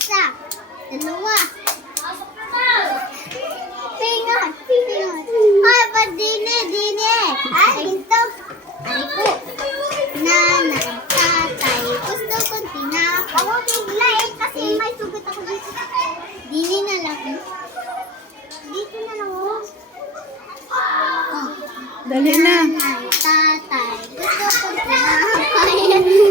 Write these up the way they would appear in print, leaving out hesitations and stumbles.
Isa. Dalawa. Pingot. Pingot. Ay, pa dine. Ay, ito. Ay po. Nanay, tatay. Gusto kong tinapay. Ako bigla kasi may sugat ako dito. Dine na lang. Dito na lang. Oh. Dali na. Nanay, tatay. Gusto kong tinapay.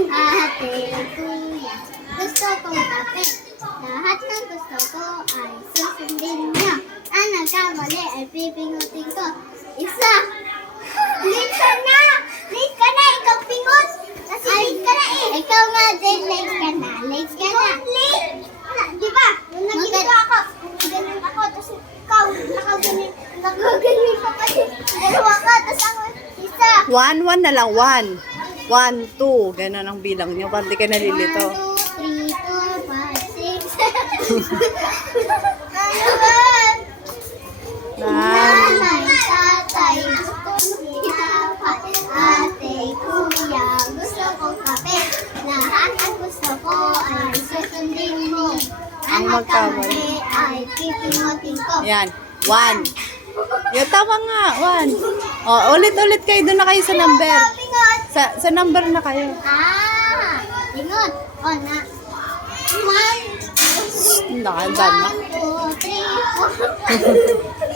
Ate, kuya. Gusto kong kape. Lahat ng gusto ko ay susundin niyo. Ang nagkamali ay pipingutin ko. Isa. Late ka na! Late ka na! Ikaw pingot! Kasi late ka na eh! Ikaw nga din, late ka na. Late ka na. Late! Di ba? Nung nagkita ako, ganun ako, tapos ikaw, nakaganyan ka kasi. Dalawa ka, tapos ako, isa. 1 na lang. 1, 2. Ganun ang bilang nyo. Para di ka nalilito. 1, 2, 3, 4, 5, 6. Ano ba? Nanay, tatay, gusto kong tinapay. Ate, kuya, gusto kong kape. Lahat ang gusto ko ay susundin mo. Ang magkamali ay pipingutin ko. Yan. 1. Yung tama nga. 1. Oh, ulit-ulit kayo. Doon na kayo sa number. Pingot! Sa number na kayo. Pingot! O na. 1, Nakandaan na. 2, 3, 4.